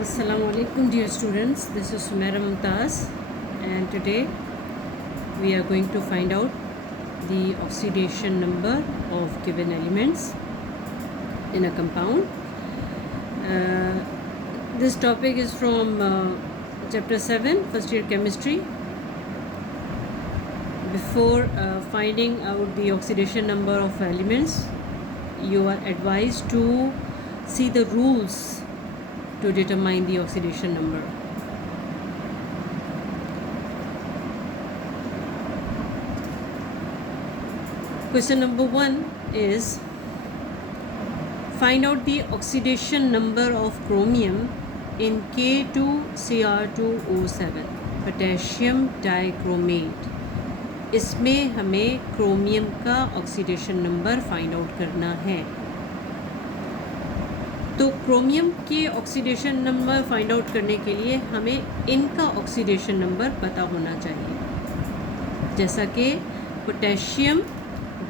Assalamualaikum dear students, this is Sumaira Mumtaz and today we are going to find out the oxidation number of given elements in a compound. This topic is from chapter 7, first year chemistry. Before finding out the oxidation number of elements, you are advised to see the rules to determine the oxidation number. Question number 1 is find out the oxidation number of chromium in K2Cr2O7 potassium dichromate. इसमें हमें chromium का oxidation number find out करना है. तो chromium के oxidation number find out करने के लिए हमें इनका ऑक्सीडेशन नंबर पता होना चाहिए. जैसा कि पोटेशियम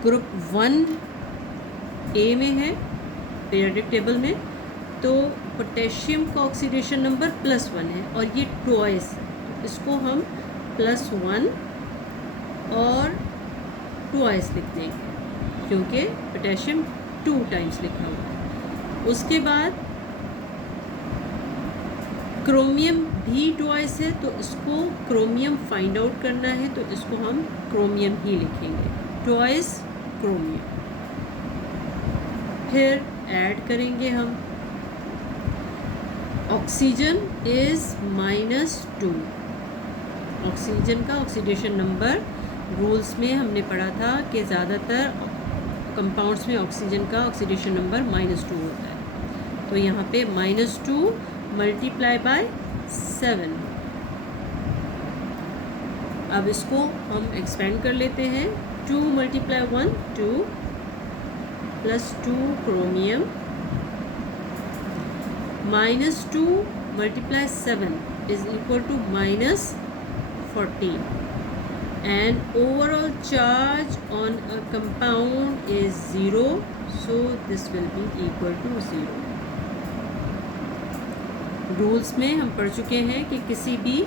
ग्रुप 1A में है पीरियोडिक टेबल में, तो पोटेशियम का ऑक्सीडेशन नंबर +1 है और ये ट्वाइस, इसको हम +1 और ट्वाइस लिख देंगे क्योंकि पोटेशियम 2 टाइम्स लिखा हुआ है. उसके बाद क्रोमियम भी ट्वाइस है, तो इसको क्रोमियम फाइंड आउट करना है, तो इसको हम क्रोमियम ही लिखेंगे, ट्वाइस क्रोमियम. फिर ऐड करेंगे हम ऑक्सीजन इज़ -2. ऑक्सीजन का ऑक्सीडेशन नंबर रूल्स में हमने पढ़ा था कि ज़्यादातर कंपाउंड्स में ऑक्सीजन का ऑक्सीडेशन नंबर -2 होता है. तो यहाँ पे -2 मल्टीप्लाई बाय 7. अब इसको हम एक्सपेंड कर लेते हैं. 2 × 1 2 +2 chromium -2 × 7 is equal to -14. And overall charge on a compound is 0, so this will be equal to 0. Rules में हम पढ़ चुके हैं कि किसी भी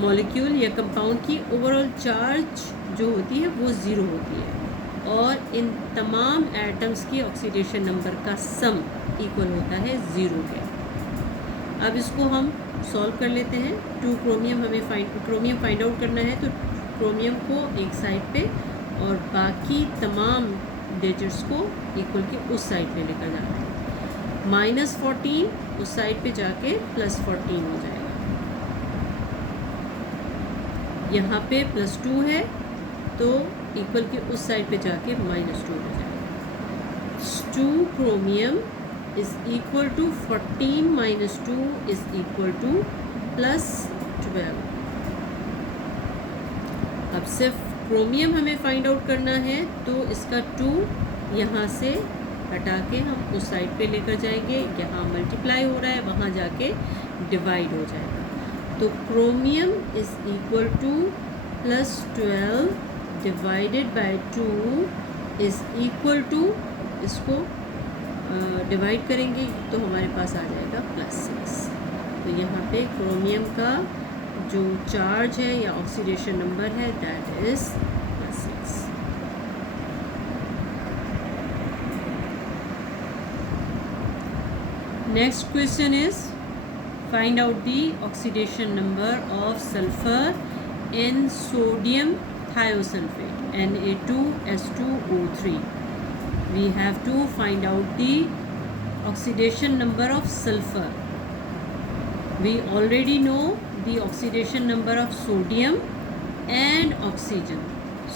मॉलिक्यूल या कंपाउंड की ओवरऑल चार्ज जो होती है वो 0 होती है और इन तमाम एटम्स की ऑक्सीडेशन नंबर का सम इक्वल होता है 0 के. अब इसको हम सॉल्व कर लेते हैं. 2 क्रोमियम हमें क्रोमियम फाइंड आउट करना है, तो क्रोमियम को एक साइड पे और बाकी तमाम डेजर्ट्स को इक्वल के उस साइड पे लेकर जाना है. -14 उस साइड पे जाके +14 हो जाएगा. यहाँ पे +2 है तो इक्वल के उस साइड पे जाके -2 हो जाएगा. 2 chromium is equal to 14 - 2 is equal to +12. अब सिर्फ क्रोमियम हमें फाइंड आउट करना है, तो इसका 2 यहाँ से हटा के हम उस साइड पे लेकर जाएंगे. यहाँ मल्टीप्लाई हो रहा है, वहाँ जाके डिवाइड हो जाएगा. तो chromium is equal to +12 divided by 2 is equal to, इसको डिवाइड करेंगे तो हमारे पास आ जाएगा +6. तो यहाँ पे क्रोमियम का जो चार्ज है या ऑक्सीडेशन नंबर है that is +6. Next question is find out the oxidation number of sulphur in sodium thiosulfate Na2S2O3. We have to find out the oxidation number of sulfur. We already know the oxidation number of sodium and oxygen,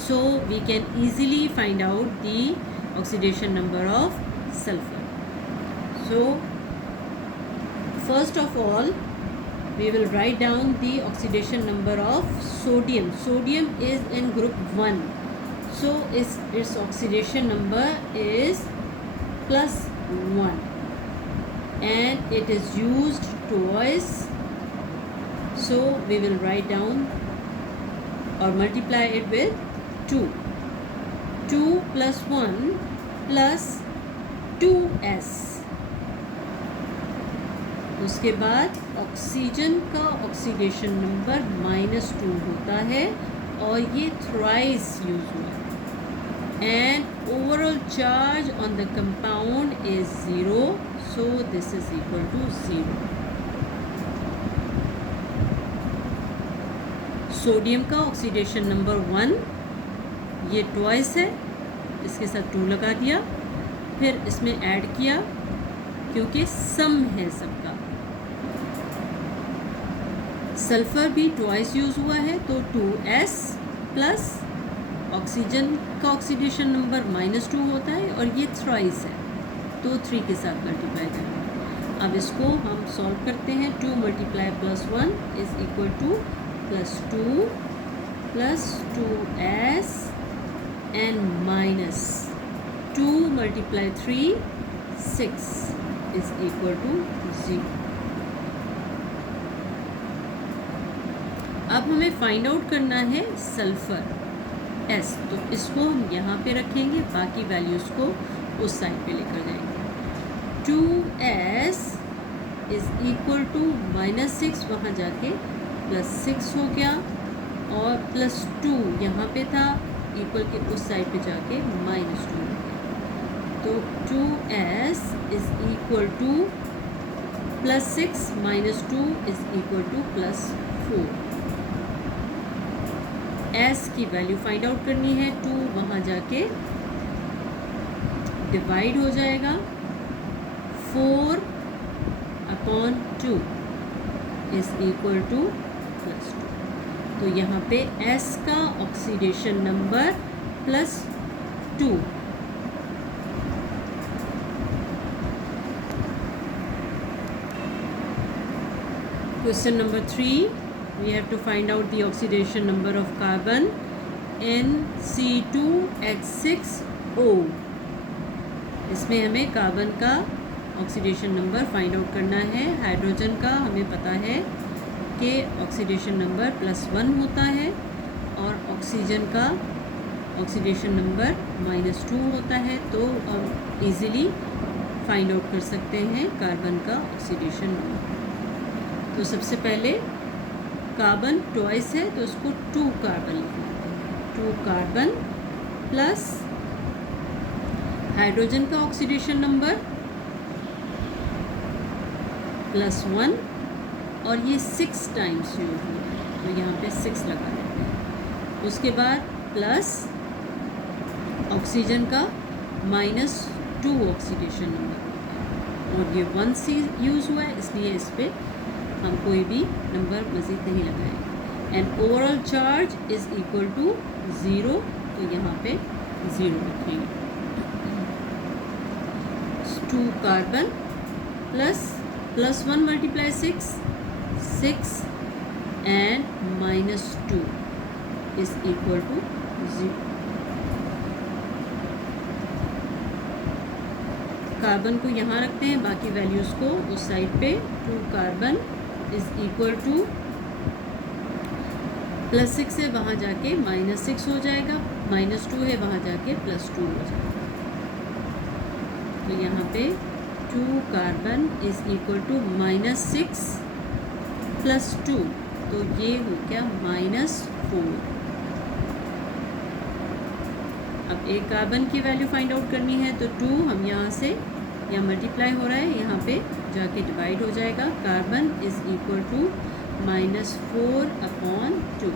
so we can easily find out the oxidation number of sulfur. So first of all we will write down the oxidation number of sodium. Sodium is in group 1, so its oxidation number is +1 and it is used twice, so we will write down or multiply it with 2. 2 + 1 + 2s उसके बाद oxygen का oxidation number -2 होता है और ये thrice use हुआ है। And overall charge on the compound is 0, so this is equal to 0। Sodium का ऑक्सीडेशन नंबर 1, ये ट्वाइस है, इसके साथ 2 लगा दिया, फिर इसमें ऐड किया क्योंकि सम है सबका। सल्फ़र भी ट्वाइस यूज़ हुआ है तो 2s प्लस ऑक्सीजन का ऑक्सीडेशन नंबर -2 होता है और ये थ्राइस है तो 3 के साथ मल्टीप्लाई करेंगे। अब इसको हम सॉल्व करते हैं। 2 × +1 is equal to +2 + 2s and -2 × 3 6 is equal to 0। अब हमें फाइंड आउट करना है सल्फ़र S, तो इसको हम यहाँ पे रखेंगे, बाकी वैल्यूज़ को उस साइड पे लेकर जाएंगे। 2s इज़ इक्वल टू -6, वहाँ जाके +6 हो गया और +2 यहाँ पे था, इक्वल के उस साइड पे जाके -2 हो गया। तो 2s is equal to +6 - 2 is equal to +4। S की वैल्यू फाइंड आउट करनी है। 2 वहाँ जाके डिवाइड हो जाएगा, 4/2 इज़ इक्वल टू +2। तो यहाँ पे S का oxidation number +2। Question number 3, we have to find out the oxidation number of carbon in C2H6O। इसमें हमें कार्बन का ऑक्सीडेशन नंबर फाइंड आउट करना है। हाइड्रोजन का हमें पता है कि ऑक्सीडेशन नंबर +1 होता है और ऑक्सीजन का ऑक्सीडेशन नंबर -2 होता है, तो हम इजीली फाइंड आउट कर सकते हैं कार्बन का ऑक्सीडेशन नंबर। तो सबसे पहले कार्बन ट्वाइस है तो उसको 2 कार्बन लिखना है। 2 कार्बन प्लस हाइड्रोजन का ऑक्सीडेशन नंबर +1 और ये 6 टाइम्स यूज हुआ है तो यहाँ पे 6 लगा देते हैं। उसके बाद प्लस ऑक्सीजन का -2 ऑक्सीडेशन नंबर और ये 1 से यूज़ हुआ है, इसलिए इस पर हम कोई भी नंबर मज़ीद नहीं लगाएंगे। And overall charge is equal to 0, तो यहाँ पे 0 रखेंगे। 2 carbon plus +1 × 6 and -2 is equal to 0। Carbon को यहाँ रखते हैं, बाकी वैल्यूज़ को उस साइड पे। 2 कार्बन इज़ इक्वल टू +6 है, वहाँ जाके -6 हो जाएगा, -2 है, वहाँ जाके +2 हो जाएगा। तो यहाँ पे 2 कार्बन इज़ इक्वल टू -6 + 2, तो ये हो गया -4। अब एक कार्बन की वैल्यू फाइंड आउट करनी है तो 2 हम यहाँ से, यहाँ मल्टीप्लाई हो रहा है, यहाँ पे जाके डिवाइड हो जाएगा। Carbon is equal to -4/2।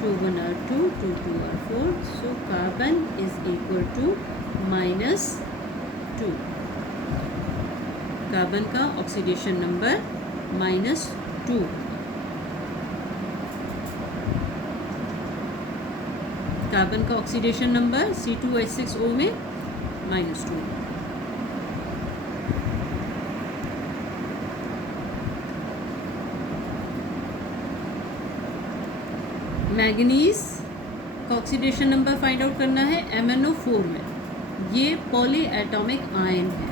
2 1 are 2, 2 2 are 4, so carbon is equal to -2। Carbon का ऑक्सीडेशन नंबर -2। कार्बन का ऑक्सीडेशन नंबर C2H6O में -2। मैंगनीज का ऑक्सीडेशन नंबर फाइंड आउट करना है MnO4 में। ये पॉली एटॉमिक आयन है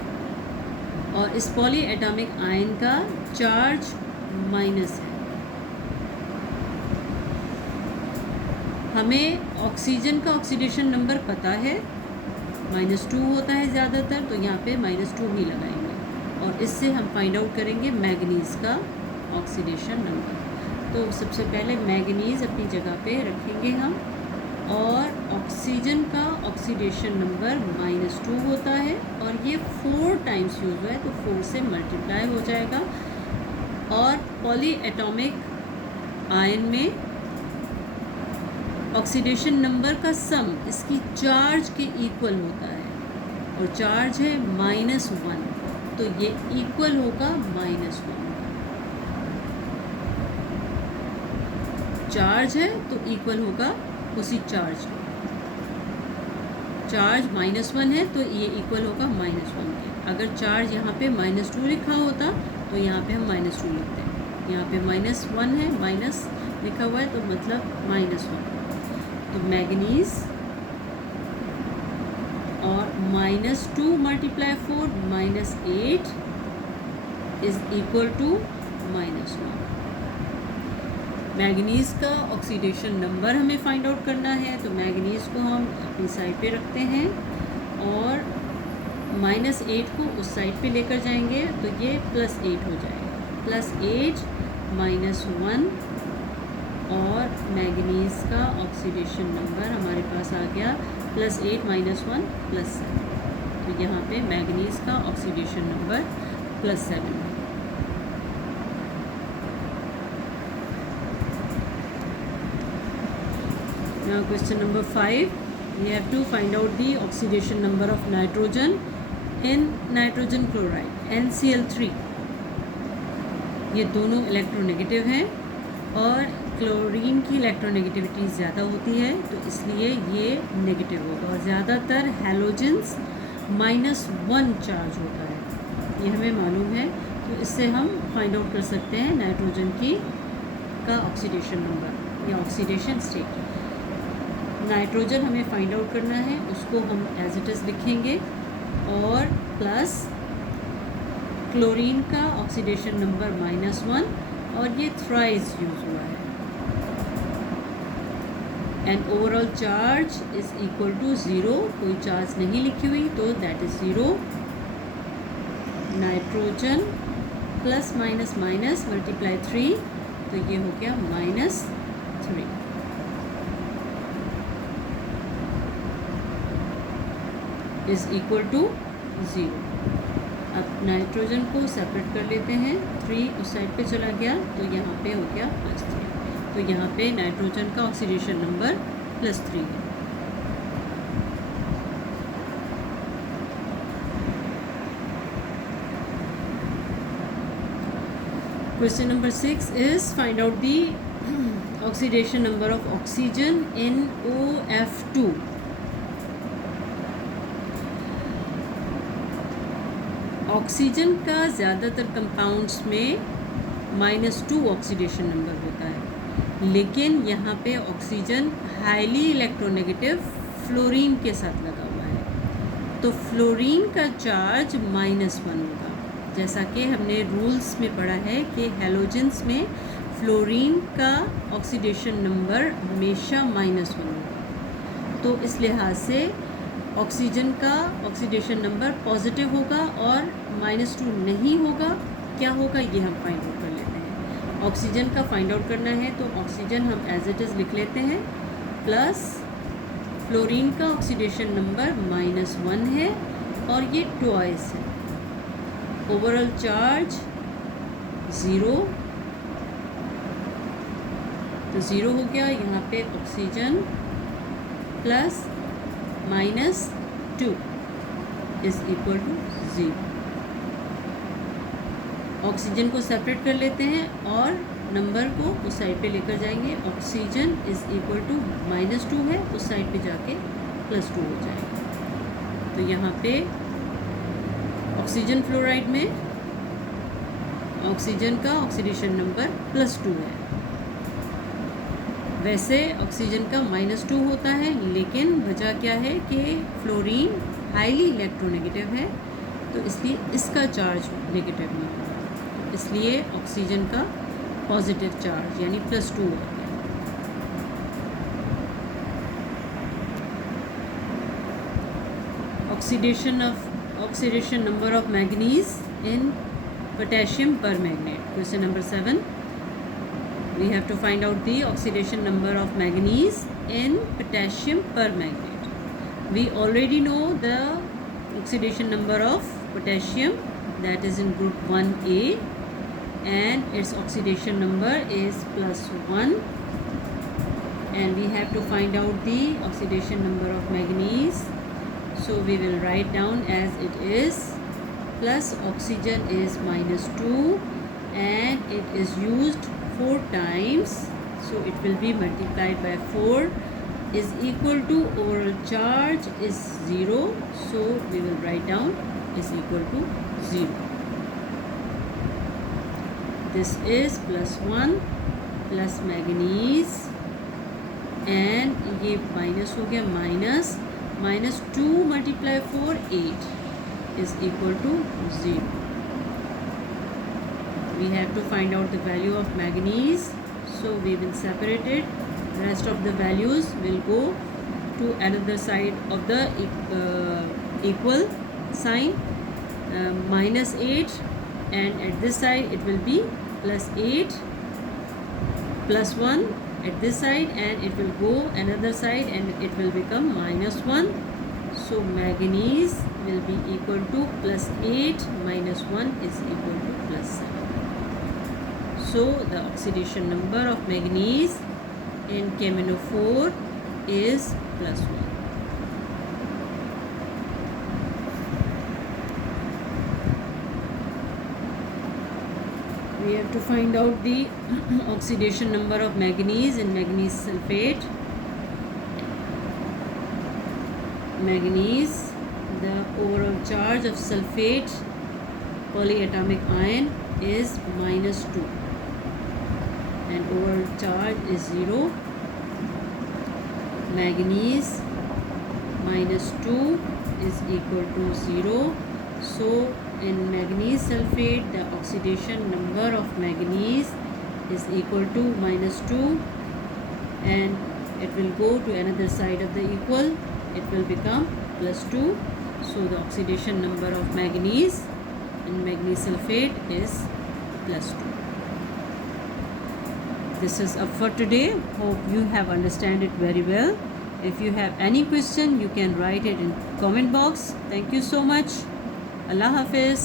और इस पॉली एटॉमिक आयन का चार्ज माइनस है। हमें ऑक्सीजन का ऑक्सीडेशन नंबर पता है, -2 होता है ज़्यादातर, तो यहाँ पे -2 ही लगाएंगे। और इससे हम फाइंड आउट करेंगे मैग्नीज़ का ऑक्सीडेशन नंबर। तो सबसे पहले मैग्नीज़ अपनी जगह पे रखेंगे हम, और ऑक्सीजन का ऑक्सीडेशन नंबर -2 होता है, और ये 4 टाइम्स यूज़ हुआ है तो 4 से मल्टीप्लाई हो जाएगा। और पॉली एटॉमिक आयन में ऑक्सीडेशन नंबर का सम इसकी चार्ज के इक्वल होता है, और चार्ज है -1, तो ये इक्वल होगा -1। चार्ज है तो इक्वल होगा उसी चार्ज का। चार्ज -1 है तो ये इक्वल होगा -1 के। अगर चार्ज यहाँ पे -2 लिखा होता तो यहाँ पे हम -2 लिखते हैं। यहाँ पे -1 है, माइनस लिखा हुआ है तो मतलब -1। तो मैग्नीज और -2 multiply 4 -8 is equal to -1। Manganese का ऑक्सीडेशन नंबर हमें फाइंड आउट करना है, तो मैग्नीज को हम अपनी साइड पे रखते हैं और -8 को उस साइड पे लेकर जाएंगे तो ये +8 हो जाएगा। +8 -1, और मैग्नीज का ऑक्सीडेशन नंबर हमारे पास आ गया +8 -1 +7। तो यहाँ पे मैग्नीज का ऑक्सीडेशन नंबर +7 है। Now question number 5, we have to find out the oxidation number of nitrogen in nitrogen chloride NCl3। ये दोनों इलेक्ट्रोनेगेटिव हैं और क्लोरीन की इलेक्ट्रोनेगेटिविटी ज़्यादा होती है, तो इसलिए ये नेगेटिव होगा। और ज़्यादातर हैलोजेंस -1 चार्ज होता है, ये हमें मालूम है। तो इससे हम फाइंड आउट कर सकते हैं नाइट्रोजन का ऑक्सीडेशन नंबर या ऑक्सीडेशन स्टेट। नाइट्रोजन हमें फाइंड आउट करना है, उसको हम एज इट इज़ लिखेंगे, और प्लस क्लोरीन का ऑक्सीडेशन नंबर -1, और ये थ्राइस यूज़ हुआ है। And overall charge is equal to 0, कोई चार्ज नहीं लिखी हुई तो that is 0। Nitrogen plus minus minus multiply 3, तो ये हो गया -3 इज़ इक्वल टू 0। अब नाइट्रोजन को सेपरेट कर लेते हैं, 3 उस साइड पे चला गया तो यहाँ पे हो गया +3। तो यहाँ पे नाइट्रोजन का ऑक्सीडेशन नंबर +3 है। Question number 6 is find out the oxidation number of oxygen in OF2। Oxygen का ज़्यादातर कंपाउंड्स में -2 ऑक्सीडेशन नंबर होता है, लेकिन यहाँ पे ऑक्सीजन हाईली इलेक्ट्रोनेगेटिव फ्लोरीन के साथ लगा हुआ है, तो फ्लोरीन का चार्ज -1 होगा। जैसा कि हमने रूल्स में पढ़ा है कि हैलोजेंस में फ्लोरीन का ऑक्सीडेशन नंबर हमेशा -1 होगा, तो इस लिहाज से ऑक्सीजन का ऑक्सीडेशन नंबर पॉजिटिव होगा और -2 नहीं होगा। क्या होगा ये हम फाइंड आउट कर लेते हैं। ऑक्सीजन का फाइंड आउट करना है तो ऑक्सीजन हम एज इट इज़ लिख लेते हैं, प्लस फ्लोरीन का ऑक्सीडेशन नंबर -1 है और ये ट्वाइस है। ओवरऑल चार्ज 0, तो 0 हो गया। यहाँ पे oxygen plus -2 is equal to 0। Oxygen को सेपरेट कर लेते हैं और नंबर को उस साइड पे लेकर जाएंगे। ऑक्सीजन इज़ इक्वल टू -2 है, उस साइड पे जाके +2 हो जाएगा। तो यहाँ पे ऑक्सीजन फ्लोराइड में ऑक्सीजन का ऑक्सीडेशन नंबर +2 है। वैसे ऑक्सीजन का -2 होता है, लेकिन वजह क्या है कि फ्लोरीन हाईली इलेक्ट्रोनेगेटिव है, तो इसलिए इसका चार्ज नेगेटिव नहीं होगा, इसलिए ऑक्सीजन का पॉजिटिव चार्ज यानी +2 हो गया। Oxidation number of manganese in potassium permanganate. Question number 7. We have to find out the oxidation number of manganese in potassium permanganate. We already know the oxidation number of potassium, that is in group 1A, and its oxidation number is +1. And we have to find out the oxidation number of manganese. So we will write down as it is. Plus oxygen is -2 and it is used 4 times. So it will be multiplied by 4 is equal to overall charge is 0. So we will write down is equal to 0. This is +1 plus manganese and ये minus हो गया -2 multiply 4 8 is equal to 0. We have to find out the value of manganese, so we will separate it. Rest of the values will go to another side of the equal sign, -8, and at this side it will be +8 +1 at this side, and it will go another side and it will become -1. So manganese will be equal to +8 minus 1 is equal to +7. So the oxidation number of manganese in KMnO4 is +1. We have to find out the oxidation number of manganese in manganese sulfate. Manganese, the overall charge of sulfate polyatomic ion is -2 and overall charge is 0. Manganese -2 is equal to 0. So in manganese sulfate, the oxidation number of manganese is equal to -2, and it will go to another side of the equal. It will become +2. So the oxidation number of manganese in manganese sulfate is +2. This is up for today. Hope you have understand it very well. If you have any question, you can write it in comment box. Thank you so much. Allah Hafiz.